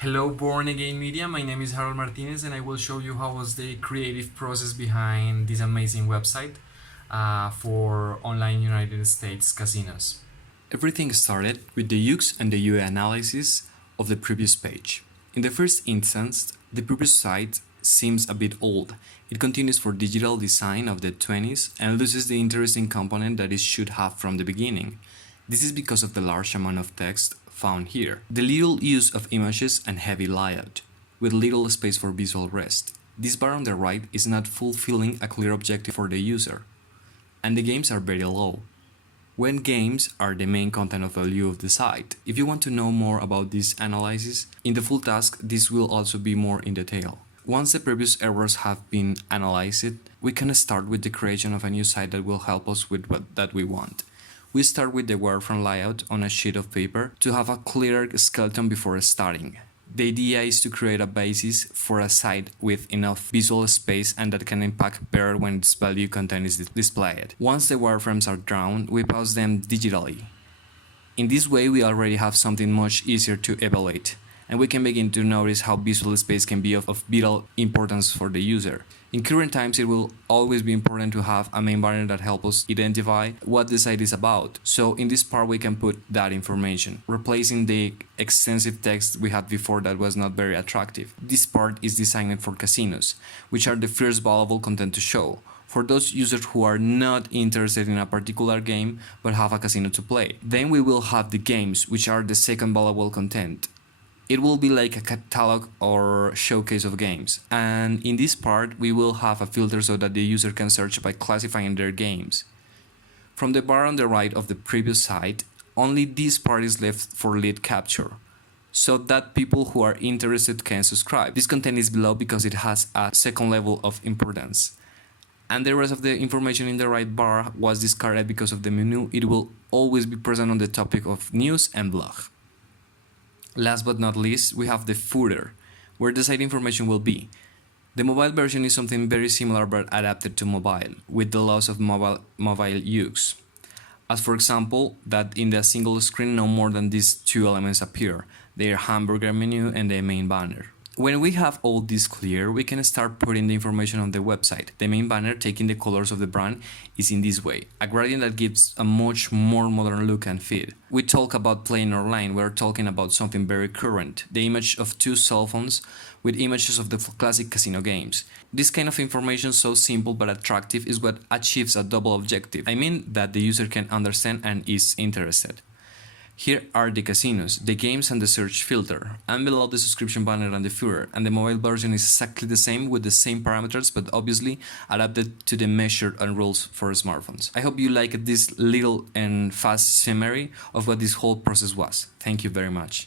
Hello Born Again Media, my name is Harold Martinez and I will show you how was the creative process behind this amazing website for online United States casinos. Everything started with the UX and the UI analysis of the previous page. In the first instance, the previous site seems a bit old. It continues for digital design of the 20s and loses the interesting component that it should have from the beginning. This is because of the large amount of text found here, the little use of images and heavy layout, with little space for visual rest. This bar on the right is not fulfilling a clear objective for the user, and the games are very low, when games are the main content of value of the site. If you want to know more about this analysis, in the full task this will also be more in detail. Once the previous errors have been analyzed, we can start with the creation of a new site that will help us with what that we want. We start with the wireframe layout on a sheet of paper to have a clearer skeleton before starting. The idea is to create a basis for a site with enough visual space and that can impact better when its value content is displayed. Once the wireframes are drawn, we pause them digitally. In this way, we already have something much easier to evaluate, and we can begin to notice how visual space can be of vital importance for the user. In current times, it will always be important to have a main banner that helps us identify what the site is about. So in this part, we can put that information, replacing the extensive text we had before that was not very attractive. This part is designed for casinos, which are the first valuable content to show, for those users who are not interested in a particular game but have a casino to play. Then we will have the games, which are the second valuable content. It will be like a catalog or showcase of games, and in this part we will have a filter so that the user can search by classifying their games. From the bar on the right of the previous site, only this part is left for lead capture, so that people who are interested can subscribe. This content is below because it has a second level of importance, and the rest of the information in the right bar was discarded because of the menu. It will always be present on the topic of news and blog. Last but not least, we have the footer, where the site information will be. The mobile version is something very similar but adapted to mobile, with the loss of mobile UX. As for example, that in the single screen no more than these two elements appear, their hamburger menu and the main banner. When we have all this clear, we can start putting the information on the website. The main banner, taking the colors of the brand, is in this way, a gradient that gives a much more modern look and feel. We talk about playing online, we're talking about something very current, the image of two cell phones with images of the classic casino games. This kind of information, so simple but attractive, is what achieves a double objective. I mean that the user can understand and is interested. Here are the casinos, the games and the search filter, and below the subscription banner and the footer, and the mobile version is exactly the same with the same parameters but obviously adapted to the measure and rules for smartphones. I hope you liked this little and fast summary of what this whole process was. Thank you very much.